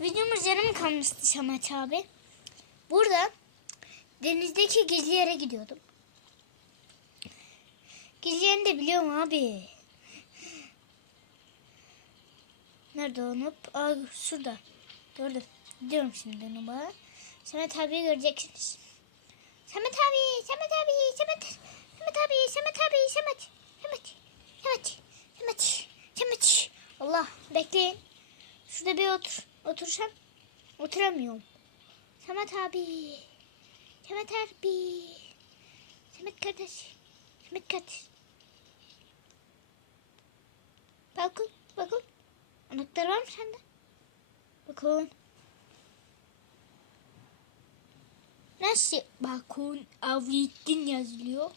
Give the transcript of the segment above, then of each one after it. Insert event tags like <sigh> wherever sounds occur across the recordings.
videomuz yarım kalmıştı Şamat abi. Burada denizdeki gizli yere gidiyordum. Gizli yerini de biliyorum abi. Nerede o noob? Aa şurada. Gördüm. Gidiyorum şimdi noob'a. Samet abi göreceksiniz. Samet abi, Samet abi, Samet. Samet abi, Samet abi, Samet. Samet. Samet. Samet. Samet. Allah bekleyin. Şurada bir otur. Otursam. Oturamıyorum. Samet abi. Samet abi. Samet kardeş. Samet kardeş. Bakın, bakın. Anahtar var mı sende? Bakın. Nasıl bakın Avlitin yazılıyor.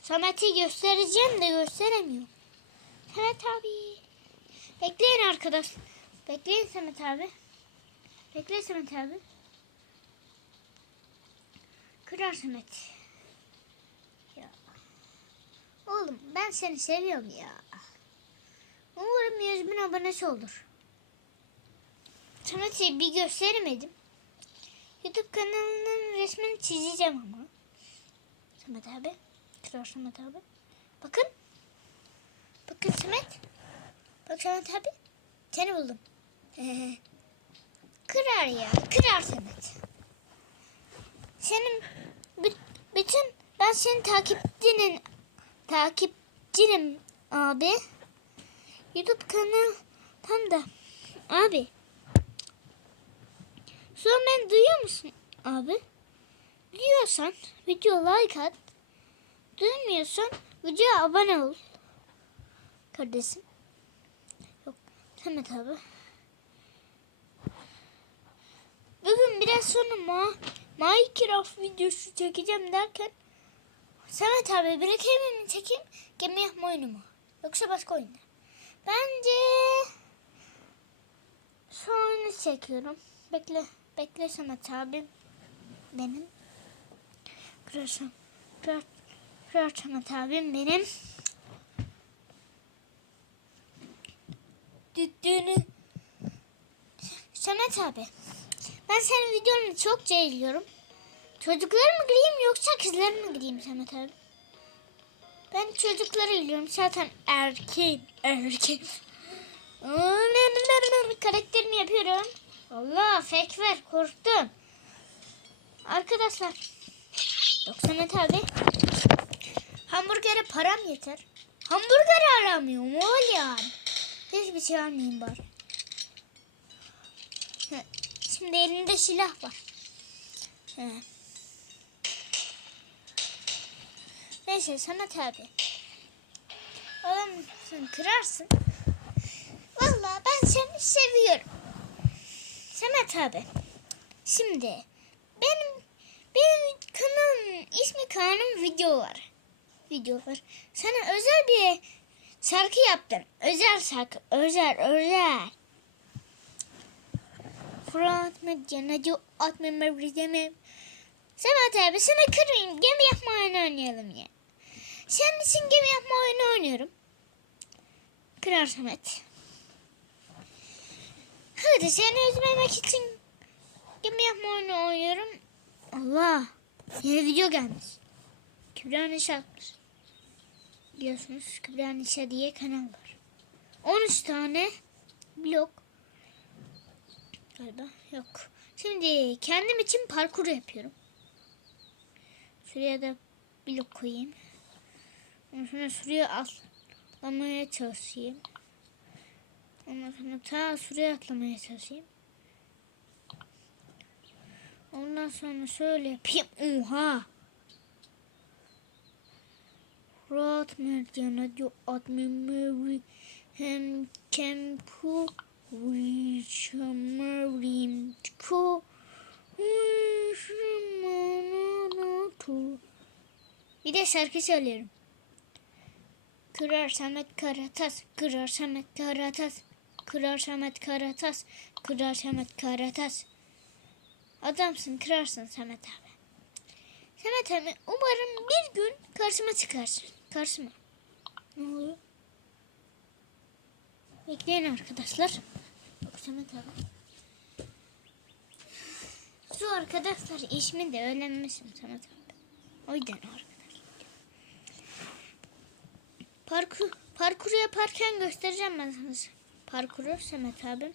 Samet'i göstereceğim de gösteremiyorum. Samet abi. Bekleyin arkadaş. Bekleyin Samet abi. Bekle Samet abi. Kırar Samet. Ya. Oğlum ben seni seviyorum ya. Umarım 100 bin abonesi olur. Samet'i bir gösteremedim. YouTube kanalının resmini çizeceğim ama. Samet abi. Kırar Samet abi. Bakın. Bakın Samet. Bak Samet abi. Seni buldum. Ee, kırar ya. Kırar Samet. Senin bü- bütün ben senin takipçinin takipçinim abi. YouTube kanalı tam da abi. An beni duyuyor musun abi? Duyuyorsan video like at. Duymuyorsan videoya abone ol. Kardeşim. Yok. Samet abi. Bugün biraz sonra ma Minecraft videosu çekeceğim derken Samet abi bırakayım mı çekeyim gemi yapma oyunu mu? Yoksa başka oyun? Bence oyunu çekiyorum. Bekle. Bekle Samet abi. Benim. Kırarsam. Kırar, kırar Samet abim benim. Düdüğünü. Samet abi. Ben senin videonu çok izliyorum. Çocukları mı gireyim yoksa kızları mı gireyim Samet abi? Ben çocukları izliyorum. Zaten erkeğim. Erkeğim. <laughs> Karakterimi yapıyorum. Allah fake ver korktum. Arkadaşlar. Yok Samet abi. Hamburgere param yeter. Hamburger aramıyorum oğlum. Hiçbir şey almayayım bari. Şimdi elinde silah var. He. Neyse Samet abi. Oğlum sen kırarsın. Vallahi ben seni seviyorum. Samet abi. Şimdi benim benim kanalımın ismi kanalım video var. Video var. Sana özel bir şarkı yaptım. Özel şarkı. Özel özel. Fırat Medyanacı atma mevrideme. Samet abi sana kırayım. Gemi yapma oyunu oynayalım ya. Senin için gemi yapma oyunu oynuyorum. Kırar Samet. Hadi seni üzmemek için gemi yapma oyunu oynuyorum. Allah. Yeni video gelmiş. Kübra Nişa atmış. Biliyorsunuz Kübra Nişa diye kanal var. 13 tane blok. Galiba yok. Şimdi kendim için parkur yapıyorum. Şuraya da blok koyayım. Ondan sonra şuraya atlamaya çalışayım. Ondan sonra ta şuraya atlamaya çalışayım. Ondan sonra şöyle yapayım. Oha. Rahat merdivene diyor admimi hem kempu Vişamarim ko Bir de şarkı söylüyorum. Kırar Samet Karatas, kırar Samet Karatas, kırar Samet Karatas, kırar Samet Karatas. Adamsın, kırarsın Samet abi. Samet abi umarım bir gün karşıma çıkarsın. Karşıma. Ne oluyor? Bekleyin arkadaşlar. Bak Samet abi. Su arkadaşlar ismi de öğrenmişim Samet abi. O yüzden arkadaşlar. Parkur, parkuru yaparken göstereceğim ben sana. Parkuru Samet abim.